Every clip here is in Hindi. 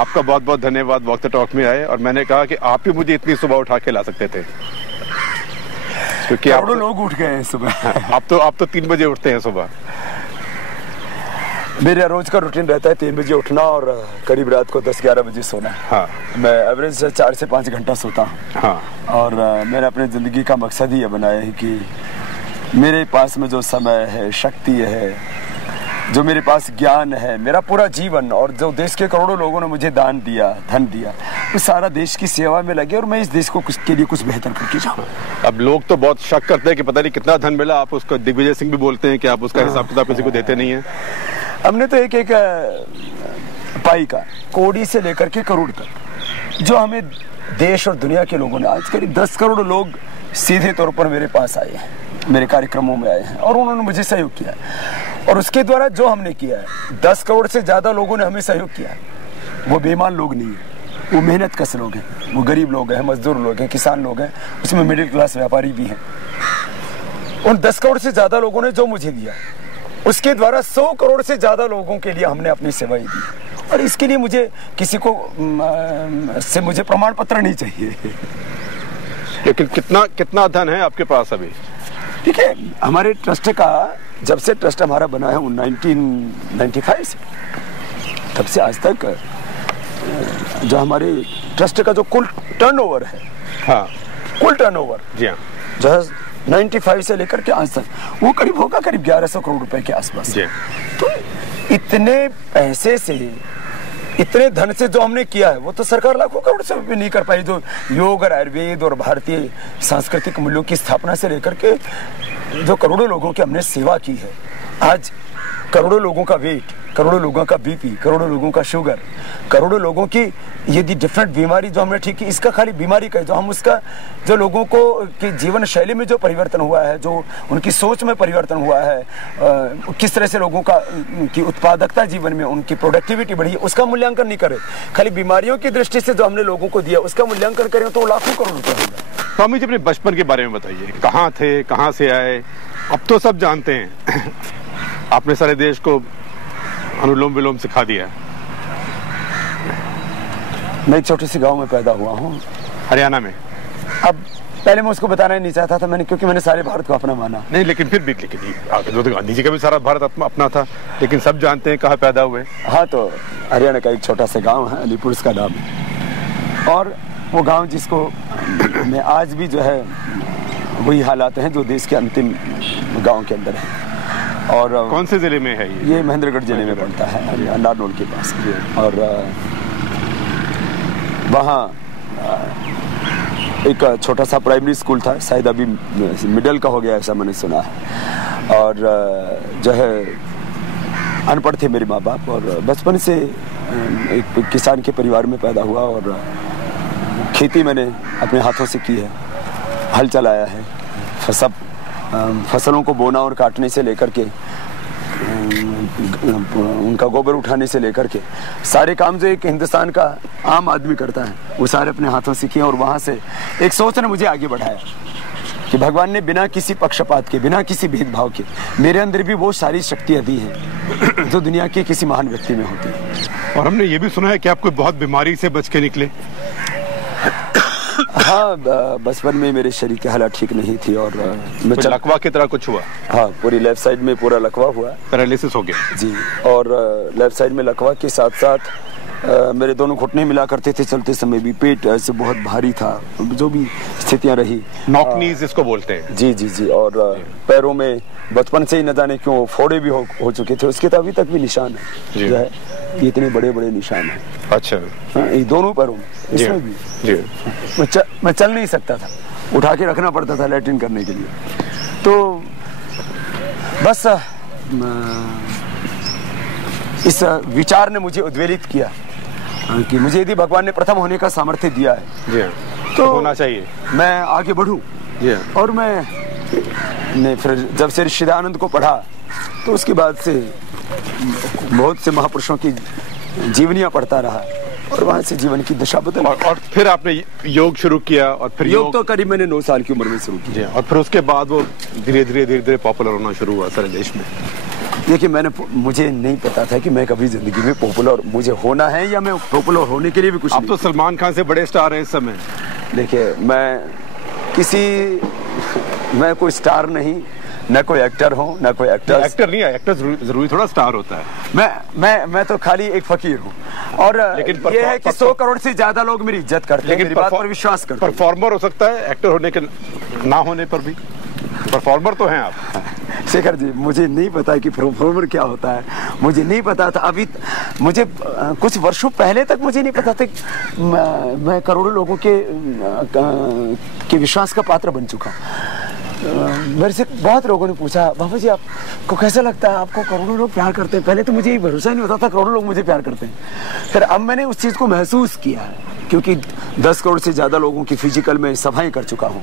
आपका बहुत बहुत धन्यवाद वक्त टॉक में आए, और मैंने कहा कि आप ही मुझे इतनी सुबह उठा के ला सकते थे, क्योंकि आप लोग उठ गए हैं सुबह। आप तो 3 बजे उठते हैं सुबह। मेरा रोज का रूटीन रहता है 3 बजे उठना और करीब रात को 10-11 बजे सोना। हाँ। मैं एवरेज 4 से 5 घंटा सोता हूँ। हाँ। और मैंने अपने ज़िंदगी का मकसद ही ये बनाया है कि मेरे पास में जो समय है, शक्ति है, जो मेरे पास ज्ञान है, मेरा पूरा जीवन, और जो देश के करोड़ों लोगों ने मुझे दान दिया, धन दिया, वो सारा देश की सेवा में लगे और मैं इस देश को के लिए कुछ बेहतर करके जाऊँ। अब लोग तो बहुत शक करते हैं कि पता नहीं कितना धन मिला, आप उसको, दिग्विजय सिंह भी बोलते हैं कि आप उसका हिसाब किताब किसी को देते नहीं है। हमने तो एक पाई का, कौड़ी से लेकर के करोड़ तक, जो हमें देश और दुनिया के लोगों ने, आज करीब 10 करोड़ लोग सीधे तौर पर मेरे पास आए हैं, मेरे कार्यक्रमों में आए हैं और उन्होंने मुझे सहयोग किया है। और उसके द्वारा जो हमने किया है, 10 करोड़ से ज़्यादा लोगों ने हमें सहयोग किया है। वो बेईमान लोग नहीं है, वो मेहनत कश लोग हैं, वो गरीब लोग हैं, मजदूर लोग हैं, किसान लोग हैं, उसमें मिडिल क्लास व्यापारी भी हैं। उन 10 करोड़ से ज़्यादा लोगों ने जो मुझे दिया, उसके द्वारा 100 करोड़ से ज़्यादा लोगों के लिए हमने अपनी सेवाएं दी। और इसके लिए मुझे किसी को से मुझे प्रमाण पत्र नहीं चाहिए। लेकिन कितना धन है आपके पास अभी? ठीक है, हमारे ट्रस्ट का, जब से ट्रस्ट हमारा बना है 1995 से, तब से आज तक जो हमारे ट्रस्ट का जो कुल टर्नओवर है, हाँ, कुल टर्नओवर जी हाँ, जो है 95 से लेकर के आज तक, वो करीब होगा करीब 1100 करोड़ रुपए के आसपास। तो इतने पैसे से, इतने धन से जो हमने किया है, वो तो सरकार लाखों करोड़ से भी नहीं कर पाई। जो योग और आयुर्वेद और भारतीय सांस्कृतिक मूल्यों की स्थापना से लेकर के जो करोड़ों लोगों की हमने सेवा की है, आज करोड़ों लोगों का वेट, करोड़ों लोगों का बीपी, करोड़ों लोगों का शुगर, करोड़ों लोगों की यदि डिफरेंट बीमारी जो हमने ठीक की, इसका खाली बीमारी का जो हम उसका, जो लोगों को की जीवन शैली में जो परिवर्तन हुआ है, जो उनकी सोच में परिवर्तन हुआ है, किस तरह से लोगों का की उत्पादकता जीवन में, उनकी प्रोडक्टिविटी बढ़ी है, उसका मूल्यांकन नहीं करें। खाली बीमारियों की दृष्टि से जो हमने लोगों को दिया, उसका मूल्यांकन करें तो लाखों करोड़ रुपये होगा। स्वामी जी, अपने बचपन के बारे में बताइए, कहाँ थे, कहाँ से आए? अब तो सब जानते हैं आपने सारे देश को अनुलोम विलोम सिखा दिया। मैं एक छोटे से गांव में पैदा हुआ हूँ, हरियाणा में। अब पहले मैं उसको बताना ही नहीं चाहता था, क्योंकि मैंने सारे भारत को अपना माना। नहीं, लेकिन फिर भी, जो तो गांधी जी का भी सारा भारत अपना था, लेकिन सब जानते हैं कहाँ पैदा हुए। हाँ, तो हरियाणा का एक छोटा सा गाँव है, अलीपुर उसका नाम है। और वो गाँव जिसको में आज भी जो है वही हालात हैं जो देश के अंतिम गाँव के अंदर है। और कौन से जिले में है ये? महेंद्रगढ़ जिले में पड़ता है, नारनौल के पास। और वहाँ एक छोटा सा प्राइमरी स्कूल था, शायद अभी मिडिल का हो गया, ऐसा मैंने सुना है। और जो है अनपढ़ थे मेरे माँ बाप, और बचपन से एक किसान के परिवार में पैदा हुआ, और खेती मैंने अपने हाथों से की है, हल चलाया है, फसलों को बोना और काटने से लेकर के, उनका गोबर उठाने से लेकर के सारे काम जो एक हिंदुस्तान का आम आदमी करता है, वो सारे अपने हाथों से किए। और वहाँ से एक सोच ने मुझे आगे बढ़ाया कि भगवान ने बिना किसी पक्षपात के, बिना किसी भेदभाव के मेरे अंदर भी वो सारी शक्तियाँ दी हैं जो दुनिया के किसी महान व्यक्ति में होती है। और हमने ये भी सुना है कि आप कोई बहुत बीमारी से बच के निकले। हाँ, बचपन में मेरे शरीर की हालत ठीक नहीं थी, और मैं लकवा की तरह कुछ हुआ? हाँ, पूरी लेफ्ट साइड में पूरा लकवा हुआ, पैरालिसिस हो गया जी। और लेफ्ट साइड में लकवा के साथ साथ मेरे दोनों घुटने मिला करते थे चलते समय भी, पेट ऐसे बहुत भारी था, जो भी स्थितियाँ रही, नॉक नीज इसको बोलते हैं। जी जी जी। और पैरों में बचपन से ही न जाने क्यों फोड़े भी हो चुके थे, उसके तो अभी तक भी निशान है जो है, ये इतने बड़े बड़े निशान हैं। अच्छा। हाँ, ये दोनों पैरों में, इसमें भी जी। मैं चल नहीं सकता था, उठा के रखना पड़ता था लैट्रिन करने के लिए। तो बस इस विचार ने मुझे उद्वेलित किया कि मुझे यदि भगवान ने प्रथम होने का सामर्थ्य दिया है, जी, तो होना चाहिए, मैं आगे बढ़ूं। और मैं फिर जब से ऋषिदानंद को पढ़ा, तो उसके बाद से बहुत से महापुरुषों की जीवनियां पढ़ता रहा, और वहाँ से जीवन की दशा बदल। और फिर आपने योग शुरू किया, और फिर योग तो करीब मैंने 9 साल की उम्र में शुरू किया, और फिर उसके बाद वो धीरे धीरे पॉपुलर होना शुरू हुआ सारे देश में। देखिए मुझे नहीं पता था कि मैं कभी जिंदगी में पॉपुलर मुझे होना है या मैं पॉपुलर होने के लिए भी कुछ आप तो सलमान खान से बड़े स्टार हैं इस समय। देखिए मैं कोई स्टार नहीं, न कोई एक्टर हूँ न कोई एक्टर। एक्टर नहीं है, एक्टर जरूरी थोड़ा स्टार होता है। मैं तो खाली एक फकीर हूँ। और लेकिन ये है कि 100 करोड़ से ज्यादा लोग मेरी इज्जत करते हैं, मेरी बात पर विश्वास करते हैं। परफॉर्मर हो सकता है एक्टर होने के ना होने पर भी, परफॉर्मर तो हैं आप। शेखर जी, मुझे नहीं पता कि परफॉर्मर क्या होता है, मुझे नहीं पता था। अभी मुझे कुछ वर्षों पहले तक मुझे नहीं पता था कि मैं करोड़ों लोगों के विश्वास का पात्र बन चुका। मेरे से बहुत लोगों ने पूछा, बाबा जी आपको कैसा लगता है, आपको करोड़ों लोग प्यार करते हैं? पहले तो मुझे ये भरोसा नहीं होता था करोड़ों लोग मुझे प्यार करते हैं। फिर अब मैंने उस चीज़ को महसूस किया है, क्योंकि 10 करोड़ से ज़्यादा लोगों की फिजिकल में सभाएं कर चुका हूँ।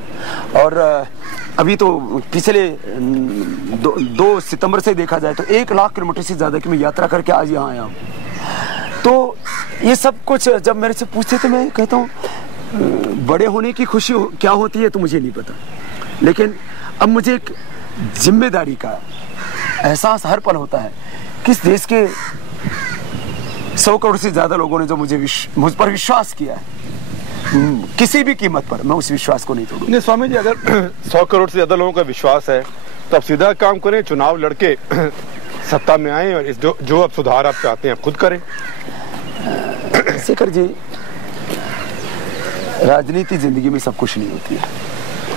और अभी तो पिछले 2 सितंबर से देखा जाए तो 1 लाख किलोमीटर से ज़्यादा की मैं यात्रा करके आज यहाँ आया हूँ। तो ये सब कुछ जब मेरे से पूछते तो मैं कहता हूँ बड़े होने की खुशी क्या होती है तो मुझे नहीं पता, लेकिन अब मुझे एक जिम्मेदारी का एहसास हर पल होता है कि इस देश के 100 करोड़ से ज्यादा लोगों ने जो मुझ पर विश्वास किया है, किसी भी कीमत पर मैं उस विश्वास को नहीं तोड़ूंगा। नहीं स्वामी जी, अगर 100 करोड़ से ज्यादा लोगों का विश्वास है तो अब सीधा काम करें, चुनाव लड़के सत्ता में आए और जो अब सुधार आप चाहते हैं आप खुद करें। शेखर जी, राजनीति जिंदगी में सब कुछ नहीं होती है।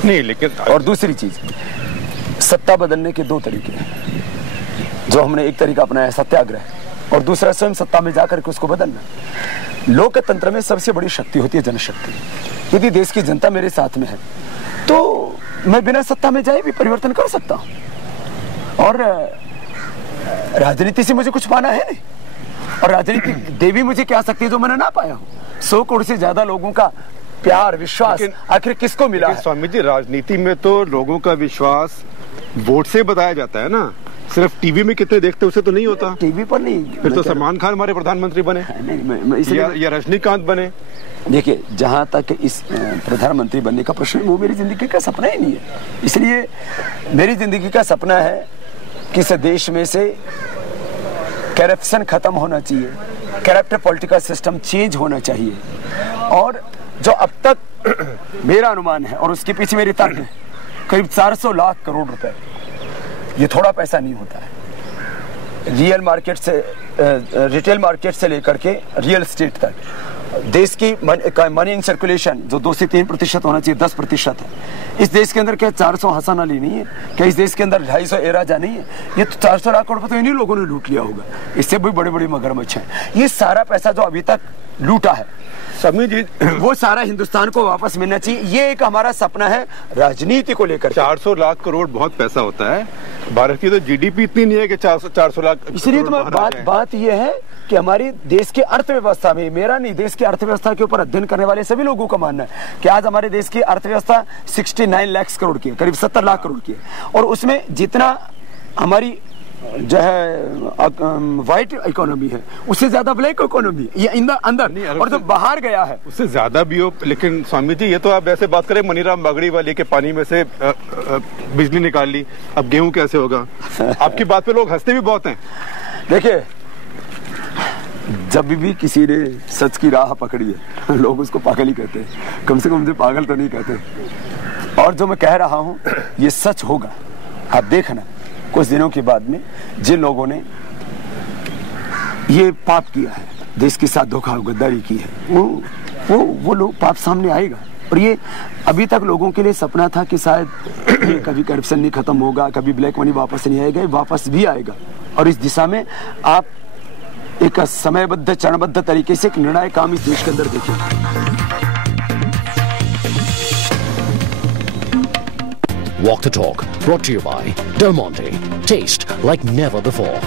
नहीं, लेकिन और दूसरी चीज, सत्ता बदलने के 2 तरीके हैं। जो हमने एक तरीका अपनाया है सत्याग्रह, और दूसरा स्वयं सत्ता में जाकर के उसको बदलना। लोकतंत्र में सबसे बड़ी शक्ति होती है जनशक्ति। यदि देश की जनता मेरे साथ में है तो मैं बिना सत्ता में जाए भी परिवर्तन कर सकता हूं। और राजनीति से मुझे कुछ पाना है नहीं, और राजनीति देवी मुझे क्या सकती है जो मैंने ना पाया हूं। 100 करोड़ से ज्यादा लोगों का प्यार विश्वास आखिर किसको मिला है? स्वामी जी, राजनीति में तो लोगों का विश्वास वोट से बताया जाता है ना, सिर्फ टीवी में कितने देखते उसे तो नहीं होता। टीवी पर नहीं, फिर तो सलमान खान हमारे प्रधानमंत्री बने या रजनीकांत बने। देखिए, जहां तक इस प्रधानमंत्री बनने का प्रश्न, वो मेरी जिंदगी का सपना ही नहीं है। इसलिए मेरी जिंदगी का सपना है कि इस देश में से करप्शन खत्म होना चाहिए, करप्ट पॉलिटिकल सिस्टम चेंज होना चाहिए। और जो अब तक मेरा अनुमान है और उसके पीछे मेरी तर्क है, करीब 400 लाख करोड़ रुपए, ये थोड़ा पैसा नहीं होता है। रियल मार्केट से रिटेल मार्केट से लेकर के रियल एस्टेट तक देश की मनी इन सर्कुलेशन जो 2 से 3% होना चाहिए, 10% है। इस देश के अंदर क्या 400 हसन अली नहीं है? क्या इस देश के अंदर 250 एराजा नहीं है? ये तो 400 लाख करोड़ तो इन्हीं लोगों ने लूट लिया होगा। इससे भी बड़े बड़े मगरमच्छ हैं। ये सारा पैसा जो अभी तक लूटा है स्वामी जी, वो सारा हिंदुस्तान को वापस मिलना चाहिए। ये एक हमारा सपना है राजनीति को लेकर। 400 लाख करोड़ बहुत पैसा होता है। भारत की तो जीडीपी इतनी नहीं है कि 400 लाख। इसलिए तो बात ये है कि हमारी देश की अर्थव्यवस्था में, मेरा नहीं, देश की अर्थव्यवस्था के ऊपर अध्ययन करने वाले सभी लोगों का मानना है कि आज हमारे देश की अर्थव्यवस्था 69 लाख करोड़ की है, करीब 70 लाख करोड़ की है। और उसमें जितना हमारी जो है व्हाइट इकोनॉमी है, उससे ज्यादा ब्लैक इकोनॉमी है, ये अंदर और जो बाहर गया है उससे ज्यादा भी हो। लेकिन स्वामी जी, ये तो आप ऐसे बात करें, मनीराम बागड़ी वाली के पानी में से बिजली निकाल ली, अब गेहूं कैसे होगा? आपकी बात पे लोग हंसते भी बहुत हैं। देखिए, जब भी किसी ने सच की राह पकड़ी है लोग उसको पागल ही कहते हैं, कम से कम मुझे पागल तो नहीं कहते। और जो मैं कह रहा हूं ये सच होगा। आप देखना कुछ दिनों के बाद में जिन लोगों ने ये पाप किया है, देश के साथ धोखा गद्दारी की है, वो लोग पाप सामने आएगा। और ये अभी तक लोगों के लिए सपना था कि शायद कभी करप्शन नहीं खत्म होगा, कभी ब्लैक मनी वापस नहीं आएगा, वापस भी आएगा। और इस दिशा में आप एक समयबद्ध चरणबद्ध तरीके से एक निर्णायक काम इस देश के अंदर देखिए। Walk the Talk, brought to you by Del Monte. Taste like never before.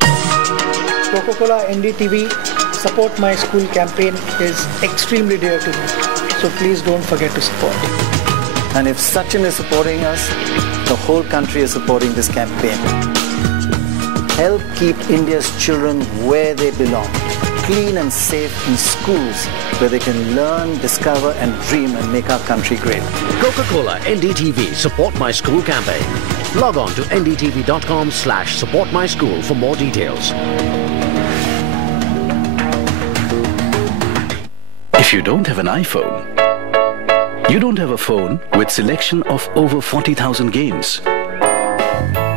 Coca-Cola NDTV Support My School campaign is extremely dear to me. So please don't forget to support. And if Sachin is supporting us, the whole country is supporting this campaign. Help keep India's children where they belong. clean and safe in schools where they can learn, discover and dream and make our country great. Coca-Cola NDTV Support My School campaign. Log on to ndtv.com/supportmyschool for more details. If you don't have an iPhone, you don't have a phone with selection of over 40,000 games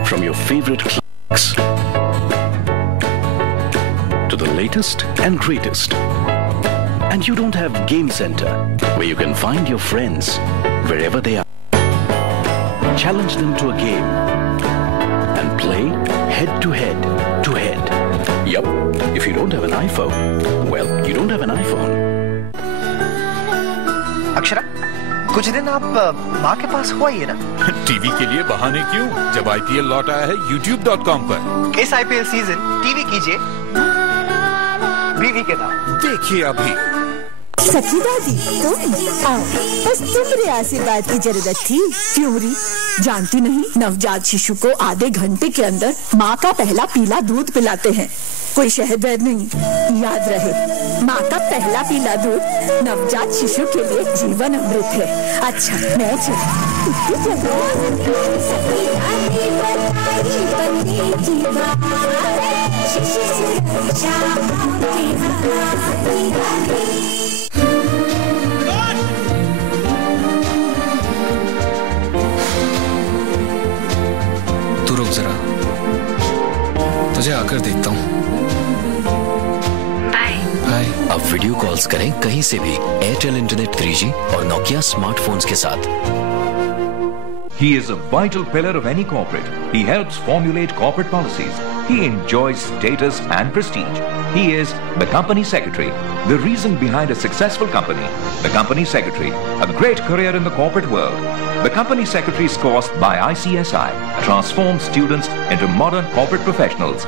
from your favorite classics to the latest and greatest. And you don't have Game Center where you can find your friends wherever they are. Challenge them to a game and play head to head to head. Yup, if you don't have an iPhone, well, you don't have an iPhone. Akshara, कुछ दिन आप माँ के पास हुआ ही है ना? टीवी के लिए बहाने क्यों? जब IPL लौट आया है YouTube.com पर। इस IPL सीजन टीवी कीजिए बीवी के नाम। देखिए अभी। सखी दादी तुम आओ, बस तुमरे आशीर्वाद की जरूरत थी। फ्यूरी जानती नहीं, नवजात शिशु को आधे घंटे के अंदर माँ का पहला पीला दूध पिलाते हैं। कोई शहद नहीं, याद रहे, माँ का पहला पीला दूध नवजात शिशु के लिए जीवन अमृत है। अच्छा मैं तू रुक जरा, तुझे आकर देखता हूँ। अब वीडियो कॉल्स करें कहीं से भी एयरटेल इंटरनेट 3G और नोकिया स्मार्टफोन्स के साथ। He is a vital pillar of any corporate. He helps formulate corporate policies. He enjoys status and prestige. He is the company secretary. The reason behind a successful company. The company secretary. A great career in the corporate world. The company secretary's course by ICSI transforms students into modern corporate professionals.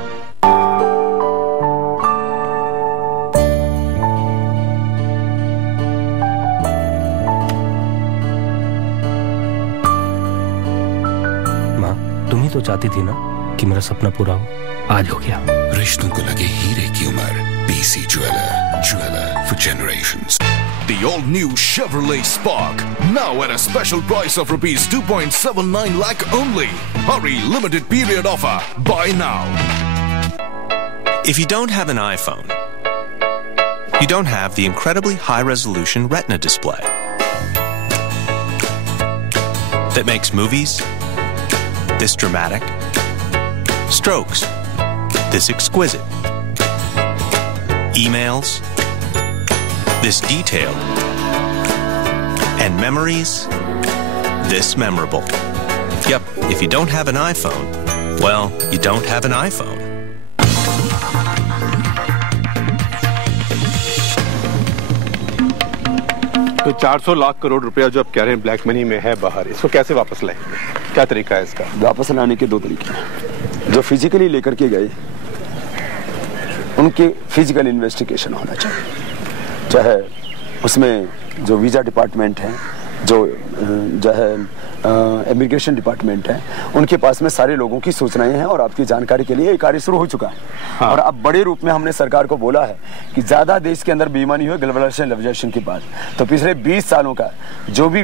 तो चाहती थी ना कि मेरा सपना पूरा हो, आज हो गया। रिश्तों को लगे हीरे की उम्र। BC Jeweler, jeweler for generations. The all-new Chevrolet Spark, now at a special price of ₹2.79 lakh only. Hurry, limited period offer. Buy now. If you don't have an iPhone, you don't have the incredibly high-resolution Retina display that makes movies this dramatic, strokes this exquisite, emails this detailed, and memories this memorable. Yep, if you don't have an iPhone, well, you don't have an iPhone. तो 400 लाख करोड़ रुपया जो आप कह रहे हैं ब्लैक मनी में है बाहर, इसको कैसे वापस लाएंगे? क्या तरीका है इसका? वापस लाने के दो तरीके हैं। जो फिजिकली लेकर के गए उनके फिजिकल इन्वेस्टिगेशन होना चाहिए, चाहे उसमें जो वीज़ा डिपार्टमेंट है, जो है इमिग्रेशन डिपार्टमेंट है, उनके पास में सारे लोगों की सूचनाएं हैं। और आपकी जानकारी के लिए ये कार्य शुरू हो चुका है। हाँ। और अब बड़े रूप में हमने सरकार को बोला है कि ज़्यादा देश के अंदर बेईमानी हुई ग्लोबलाइजेशन के बाद, तो पिछले 20 सालों का जो भी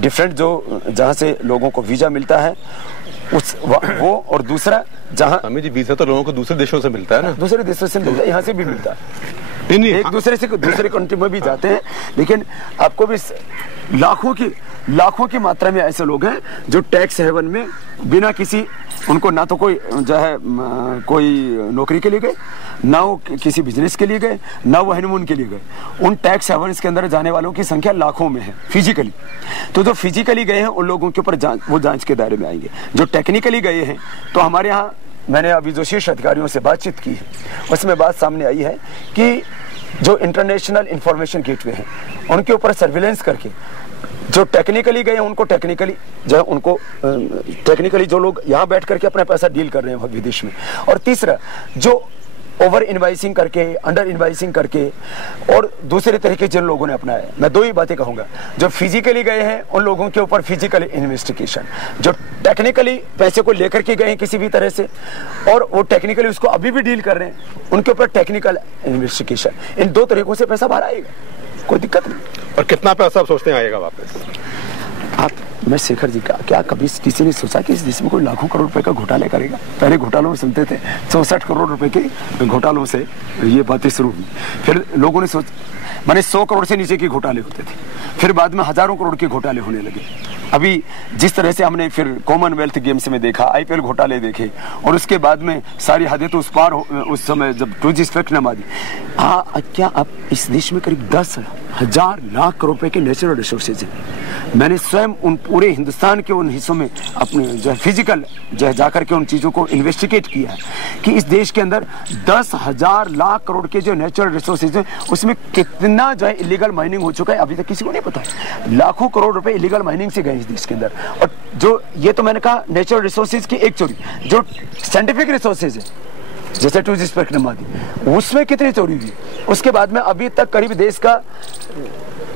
डिफरेंट जो जहाँ से लोगों को वीज़ा मिलता है वो, और दूसरा जहाँ जी वीज़ा तो लोगों को दूसरे देशों से मिलता है ना, दूसरे देशों से मिलता है, यहाँ से भी मिलता है, एक दूसरे से दूसरे कंट्री में भी जाते हैं। लेकिन आपको भी लाखों की मात्रा में ऐसे लोग हैं जो टैक्स हेवन में बिना किसी, उनको ना तो कोई जो है कोई नौकरी के लिए गए, ना वो किसी बिजनेस के लिए गए, ना वो हनीमून के लिए गए, उन टैक्स हेवन्स के अंदर जाने वालों की संख्या लाखों में है फिजिकली। तो जो फिजिकली गए हैं उन लोगों के ऊपर वो जांच के दायरे में आएंगे। जो टेक्निकली गए हैं, तो हमारे यहाँ मैंने अभी जो शीर्ष अधिकारियों से बातचीत की है उसमें बात सामने आई है कि जो इंटरनेशनल इंफॉर्मेशन गेटवे हैं उनके ऊपर सर्विलेंस करके जो टेक्निकली गए उनको टेक्निकली जो लोग यहाँ बैठ करके अपना पैसा डील कर रहे हैं विदेश में। और तीसरा, जो ओवर इनवाइसिंग करके, अंडर इनवाइसिंग करके और दूसरे तरीके जिन लोगों ने अपनाया। मैं दो ही बातें कहूंगा, जो फिजिकली गए हैं उन लोगों के ऊपर फिजिकल इन्वेस्टिगेशन, जो टेक्निकली पैसे को लेकर के गए हैं किसी भी तरह से और वो टेक्निकली उसको अभी भी डील कर रहे हैं, उनके ऊपर टेक्निकल इन्वेस्टिगेशन। इन दो तरीकों से पैसा बाहर आएगा, कोई दिक्कत नहीं। और कितना पैसा आप सोचते हैं आएगा वापस? मैं शेखर जी का क्या कभी किसी ने सोचा कि इस देश में कोई लाखों करोड़ रुपए का घोटाला करेगा? पहले घोटालों में सुनते थे 64 करोड़ रुपए के घोटालों से ये बातें शुरू हुई, फिर लोगों ने माने 100 करोड़ से नीचे के घोटाले होते थे, फिर बाद में हजारों करोड़ के घोटाले होने लगे। अभी जिस तरह से हमने फिर कॉमनवेल्थ गेम्स में देखा, आईपीएल घोटाले देखे और उसके बाद में सारी हदें तो उस पार उस समय जब 2G स्पेक्ट्रम आ दी। क्या अब इस देश में करीब 10,000 लाख करोड़ रुपए के नेचुरल रिसोर्सेज हैं। मैंने स्वयं उन पूरे हिंदुस्तान के उन हिस्सों में अपने जो है फिजिकल जो है जाकर के उन चीज़ों को इन्वेस्टिगेट किया है कि इस देश के अंदर 10,000 लाख करोड़ के जो नेचुरल रिसोर्सेज हैं उसमें कितना जो है इलीगल माइनिंग हो चुका है अभी तक किसी को नहीं पता है। लाखों करोड़ रुपए इलीगल माइनिंग से गए इस देश के अंदर। और जो ये तो मैंने कहा नेचुरल रिसोर्सेज की एक चोरी, जो साइंटिफिक रिसोर्सेज है जैसे 2G स्पेक्ट्रम आदि उसमें कितनी चोरी हुई। उसके बाद में अभी तक करीब देश का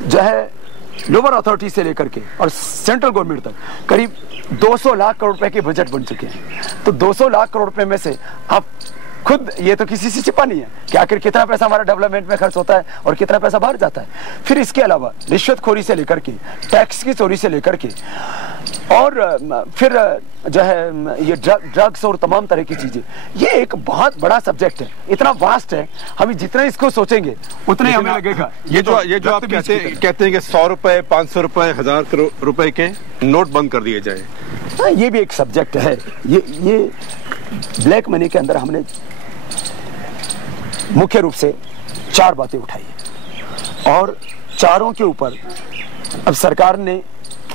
जो है लोअर अथॉरिटी से लेकर के और सेंट्रल गवर्नमेंट तक करीब 200 लाख करोड़ रुपए के बजट बन चुके हैं। तो 200 लाख करोड़ रुपए में से आप खुद, ये तो किसी से छिपा नहीं है कि आखिर कितना पैसा हमारा डेवलपमेंट में खर्च होता है और कितना पैसा बाहर जाता है। फिर इसके अलावा रिश्वतखोरी से लेकर के, टैक्स की चोरी से लेकर के और फिर जो है ये ड्रग्स और तमाम तरह की चीजें, ये एक बहुत बड़ा सब्जेक्ट है, इतना वास्ट है। हम जितना इसको सोचेंगे उतना ही हमें लगेगा। ये जो आप कहते हैं कि 100 रुपए, 500 रुपए, 1000 करोड़ रुपए के नोट बंद कर दिए जाए, ये भी एक सब्जेक्ट है। ये ब्लैक मनी के अंदर हमने मुख्य रूप से 4 बातें उठाई है और चारों के ऊपर अब सरकार ने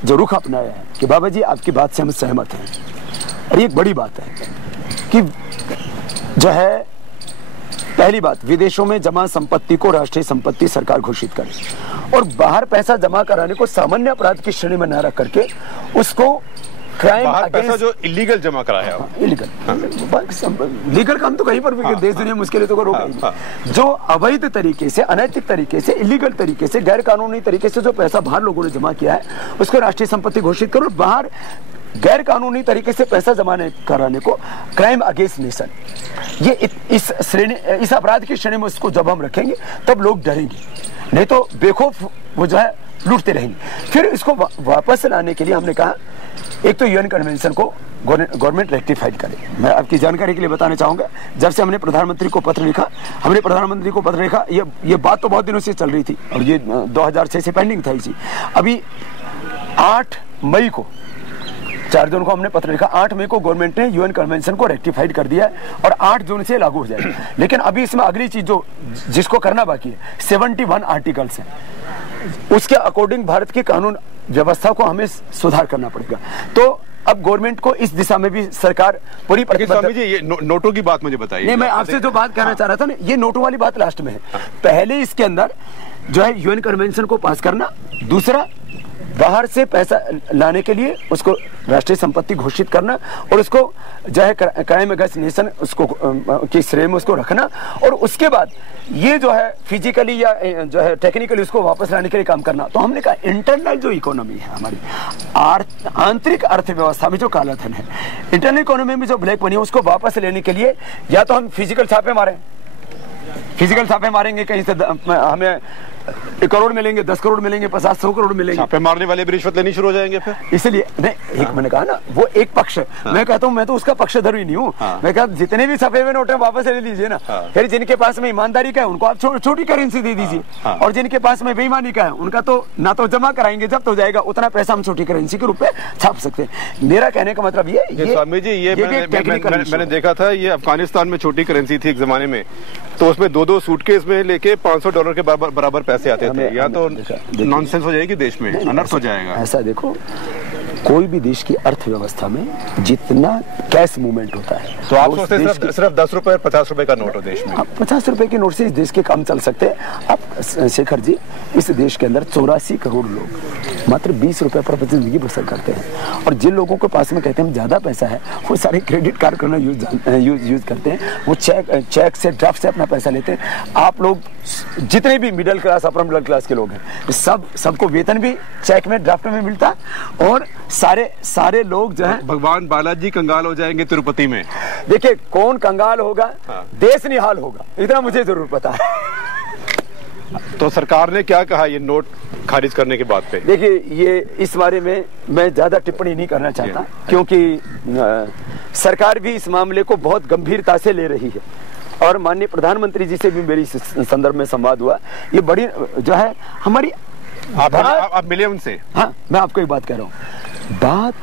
जो रुख अपनाया है कि बाबा जी आपकी बात से हम सहमत हैं। और ये एक बड़ी बात है कि जो है पहली बात, विदेशों में जमा संपत्ति को राष्ट्रीय संपत्ति सरकार घोषित करे और बाहर पैसा जमा कराने को सामान्य अपराध की श्रेणी में न रख करके उसको क्राइम पैसा जो इलीगल जमा कराया, लीगल काम तो कहीं पर भी देश दुनिया मुश्किल तो रोका। जो अवैध तरीके से, अनैतिक तरीके से, इलीगल तरीके से, गैर कानूनी तरीके से जो पैसा बाहर लोगों ने जमा किया है उसको राष्ट्रीय संपत्ति घोषित करो। बाहर गैर कानूनी तरीके से पैसा जमा कराने को क्राइम अगेंस्ट नेशन, ये इस श्रेणी, इस अपराध की श्रेणी में उसको जब हम रखेंगे तब लोग डरेंगे, नहीं तो बेखौफ वो जो है लूटते रहेंगे। फिर इसको वापस लाने के लिए हमने कहा एक तो यूएन कन्वेंशन को गवर्नमेंट रेक्टिफाइड करे। मैं आपकी जानकारी के लिए बताना चाहूंगा, जब से हमने प्रधानमंत्री को पत्र लिखा, ये बात तो बहुत दिनों से चल रही थी और ये 2006 से पेंडिंग था इसी। अभी 8 मई को 4 जून को हमने पत्र लिखा, 8 मई को गवर्नमेंट ने यूएन कन्वेंशन को रेक्टिफाइड कर दिया है और 8 जून से लागू हो जाएगा। लेकिन अभी इसमें अगली चीज जो जिसको करना बाकी है, 71 आर्टिकल्स हैं, उसके अकॉर्डिंग भारत की कानून व्यवस्था को हमें सुधार करना पड़ेगा। तो अब गवर्नमेंट को इस दिशा में भी सरकार पूरी प्रतिबद्ध। ये नोटों की बात मुझे बताइए। नहीं, मैं आपसे जो बात कहना चाह रहा था ना, ये नोटों वाली बात लास्ट में है। पहले इसके अंदर जो है यूएन कन्वेंशन को पास करना, दूसरा बाहर से पैसा लाने के लिए उसको राष्ट्रीय संपत्ति घोषित करना और उसको जो है क्राइम अगेंस्ट नेशन उसको की श्रेणी में उसको रखना और उसके बाद ये जो है फिजिकली या जो है टेक्निकली उसको वापस लाने के लिए काम करना। तो हमने कहा इंटरनल जो इकोनॉमी है हमारी, आंतरिक अर्थव्यवस्था में जो काला धन है, इंटरनल इकोनॉमी में जो ब्लैक मनी है, उसको वापस लेने के लिए या तो हम फिजिकल छापे मारेंगे, कहीं से हमें 1 करोड़ मिलेंगे, 10 करोड़ मिलेंगे, 50-100 करोड़ मिलेंगे। छापे मारने वाले भी रिश्वत लेनी शुरू हो जाएंगे फिर। इसलिए नहीं, एक मैंने कहा ना, वो एक पक्ष है। मैं कहता हूँ मैं तो उसका पक्षधर ही नहीं हूँ। मैं कहता जितने भी छपे हुए नोट है वापस ले लीजिए ना। फिर जिनके पास में ईमानदारी का है उनको आप छोटी करेंसी दे दीजिए और जिनके पास में बेईमानी का है उनका तो ना तो जमा कराएंगे, जब्त हो जाएगा, उतना पैसा हम छोटी करेंसी के रूप में छाप सकते हैं। मेरा कहने का मतलब ये स्वामी जी, ये मैंने देखा था, ये अफगानिस्तान में छोटी करेंसी थी एक जमाने में, तो उसमें 2-2 सूटकेस में लेके $500 के बराबर पैसे आते थे। या तो नॉनसेंस हो जाएगी देश में, अनर्थ हो जाएगा। ऐसा देखो, कोई भी देश की अर्थव्यवस्था में जितना कैश मूवमेंट होता है, तो आप सोचते हैं सिर्फ 10 रुपए 50 रुपए का नोट हो देश में? 50 रुपए के नोट से इस देश के काम चल सकते हैं। अब शेखर जी, इस देश के अंदर 84 करोड़ लोग मात्र 20 रुपए पर जिंदगी बसर करते हैं, और जिन लोगों के पास में कहते हैं ज्यादा पैसा है, वो सारे क्रेडिट कार्ड करना यूज करते हैं, वो चेक से ड्राफ्ट से अपना पैसा लेते हैं। आप लोग जितने भी middle class upper middle class के लोग हैं, सबको वेतन भी चेक में ड्राफ्ट में मिलता है, और सारे लोग जो है भगवान बालाजी कंगाल हो जाएंगे तिरुपति में। देखिए कौन कंगाल होगा? देश निहाल होगा, इतना मुझे जरूर पता है। तो सरकार ने क्या कहा ये नोट खारिज करने के बाद पे? देखिए, ये इस बारे में मैं ज्यादा टिप्पणी नहीं करना चाहता, क्योंकि सरकार भी इस मामले को बहुत गंभीरता से ले रही है, और माननीय प्रधानमंत्री जी से भी मेरी संदर्भ में संवाद हुआ। ये बड़ी जो है हमारी आप मिले उनसे? हाँ, मैं आपको एक बात कह रहा हूँ, बात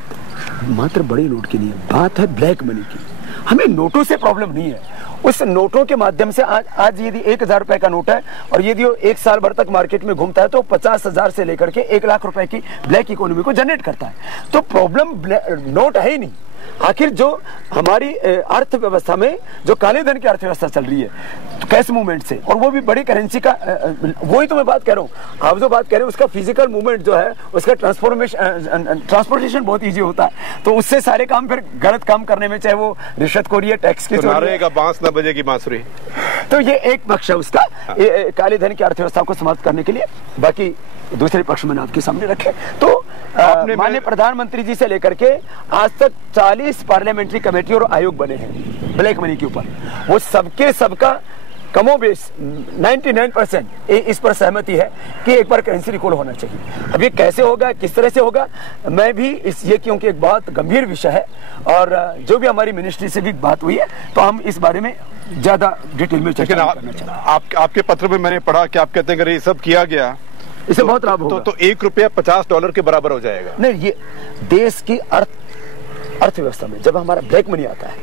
मात्र बड़े नोट की नहीं है, बात है ब्लैक मनी की। हमें नोटों से प्रॉब्लम नहीं है, उस नोटों के माध्यम से आज यदि 1000 रुपए का नोट है, और यदि वो 1 साल भर तक मार्केट में घूमता है, तो 50,000 से लेकर के 1 लाख रुपए की ब्लैक इकोनॉमी को जनरेट करता है। तो प्रॉब्लम नोट है ही नहीं। आखिर जो हमारी अर्थव्यवस्था में जो काले धन की अर्थव्यवस्था चल रही है, तो कैश मूवमेंट से, और वो भी बड़ी करेंसी का, वही तो मैं बात कह रहा हूँ। आप जो बात कह रहे हैं उसका फिजिकल मूवमेंट जो है, उसका ट्रांसपोर्टेशन बहुत इजी होता है, तो उससे सारे काम फिर गलत काम करने में, चाहे वो रिश्वतखोरी है, टैक्स की चोरी का बांस न बजेगी बांसुरी, तो ये एक पक्ष है उसका, काले धन की अर्थव्यवस्था को समाप्त करने के लिए। बाकी दूसरे पक्ष मैंने आपके सामने रखे। तो माननीय प्रधानमंत्री जी से लेकर के आज तक 40 पार्लियामेंट्री कमेटी और आयोग बने हैं ब्लैक मनी के ऊपर, वो सबके सबका कमोबेश 99% इस पर सहमति है कि एक बार करेंसी रिकॉल होना चाहिए। अब ये कैसे होगा, किस तरह से होगा, मैं भी ये क्योंकि एक बहुत गंभीर विषय है, और जो भी हमारी मिनिस्ट्री से भी बात हुई है, तो हम इस बारे में ज्यादा डिटेल में चर्चा करना चाहते हैं। आपके पत्र में मैंने पढ़ा कि आप कहते हैं अगर ये सब किया गया इससे बहुत लाभ होगा, तो $1 के बराबर हो जाएगा। नहीं, ये देश की अर्थव्यवस्था में जब हमारा ब्लैक मनी आता है,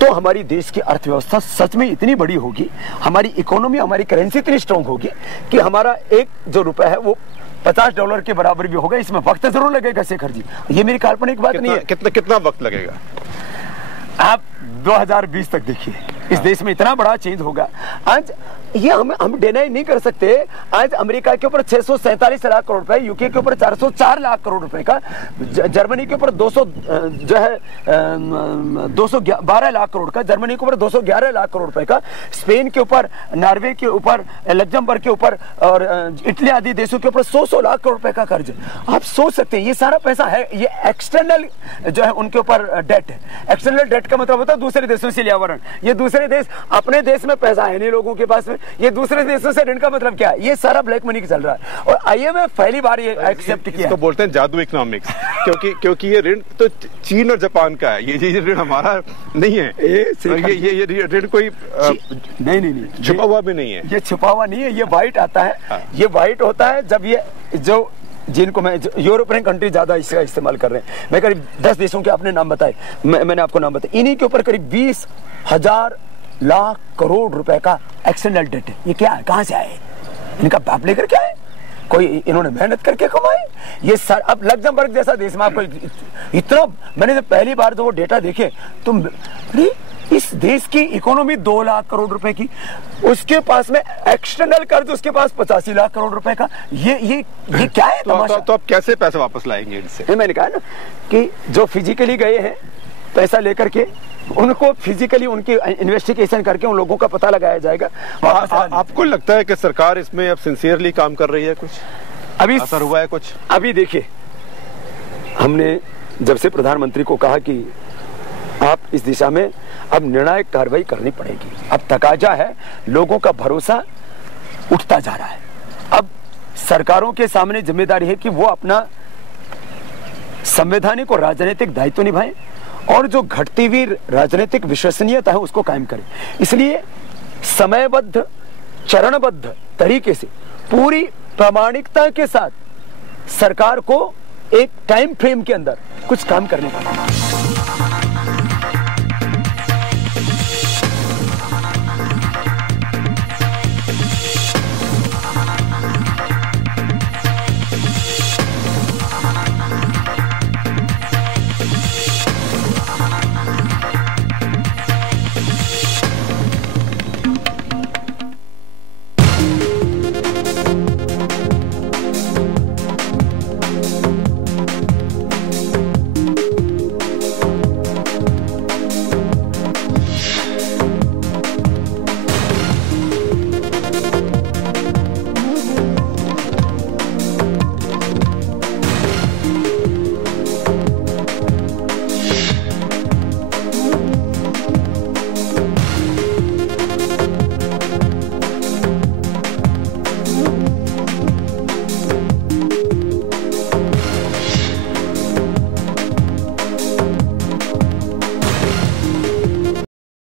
तो हमारी देश की अर्थव्यवस्था सच में इतनी बड़ी होगी, हमारी इकोनॉमी, हमारी करेंसी इतनी स्ट्रांग होगी कि हमारा एक जो रुपया है वो $50 के बराबर भी होगा। इसमें वक्त जरूर लगेगा शेखर जी, ये मेरी काल्पनिक बात नहीं है। कितना वक्त लगेगा? आप 2020 तक देखिए, इस देश में इतना बड़ा चेंज होगा। आज ये हम डिनाई नहीं कर सकते। आज अमेरिका के ऊपर 647 लाख करोड़ रुपए, यूके के ऊपर 404 लाख करोड़ रुपए का, जर्मनी के ऊपर 212 लाख करोड़ का, जर्मनी के ऊपर 211 लाख करोड़ रुपए का, स्पेन के ऊपर, नॉर्वे के ऊपर, लग्जमबर्ग के ऊपर और इटली आदि देशों के ऊपर 100 लाख करोड़ रुपए का कर्ज। आप सोच सकते हैं ये सारा पैसा है, ये एक्सटर्नल जो है उनके ऊपर डेट है। एक्सटर्नल डेट का मतलब होता है दूसरे देशों से लिया वरण। ये दूसरे देश, अपने देश में पैसा है नहीं लोगों के पास में, ये दूसरे देशों से ऋण का मतलब क्या है? ये सारा ब्लैक मनी का चल रहा है, और आईएमएफ पहली बार ये एक्सेप्ट किया। इसको बोलते हैं जादू इकोनॉमिक्स, क्योंकि ये ऋण तो चीन और जापान का है, ये ऋण हमारा नहीं है। ये ऋण कोई नहीं छुपा हुआ भी नहीं है, ये छुपा हुआ नहीं है, ये व्हाइट आता है। ये व्हाइट होता है जब ये जो जिनको मैं यूरोपियन कंट्री ज्यादा इसका इस्तेमाल कर रहे हैं। मैं करीब 10 देशों के आपने नाम बताए, मैंने आपको नाम बताए, इन्हीं के ऊपर करीब 20,000 लाख करोड़ रुपए का एक्सटर्नल डेट है। ये क्या है, कहां से आए? इनका बाप लेकर क्या है? कोई इन्होंने मेहनत करके कमाए? ये सर, अब लग्जमबर्ग जैसा देश में आपको इतना, मैंने पहली बार जो वो डेटा देखे तो इस देश की इकोनॉमी 2 लाख करोड़ रुपए की, उसके पास में एक्सटर्नल कर्ज उसके पास 85 लाख करोड़ रुपए का। ये क्या है तमाशा? तो आप कैसे पैसे वापस लाएंगे इनसे? मैंने कहा ना कि जो फिजिकली गए हैं पैसा लेकर के, उनको फिजिकली उनकी इन्वेस्टिगेशन करके उन लोगों का पता लगाया जाएगा। आपको लगता है कि सरकार इसमें अब सिंसियरली काम कर रही है? कुछ अभी असर हुआ है? कुछ अभी देखिए, हमने जब से प्रधानमंत्री को कहा कि आप इस दिशा में अब निर्णायक कार्रवाई करनी पड़ेगी, अब तकाजा है, लोगों का भरोसा उठता जा रहा है। अब सरकारों के सामने जिम्मेदारी है कि वो अपना संवैधानिक और राजनीतिक दायित्व निभाएं, और जो घटती हुई राजनीतिक विश्वसनीयता है उसको कायम करें। इसलिए समयबद्ध, चरणबद्ध तरीके से, पूरी प्रामाणिकता के साथ सरकार को एक टाइम फ्रेम के अंदर कुछ काम करने पड़ेगा।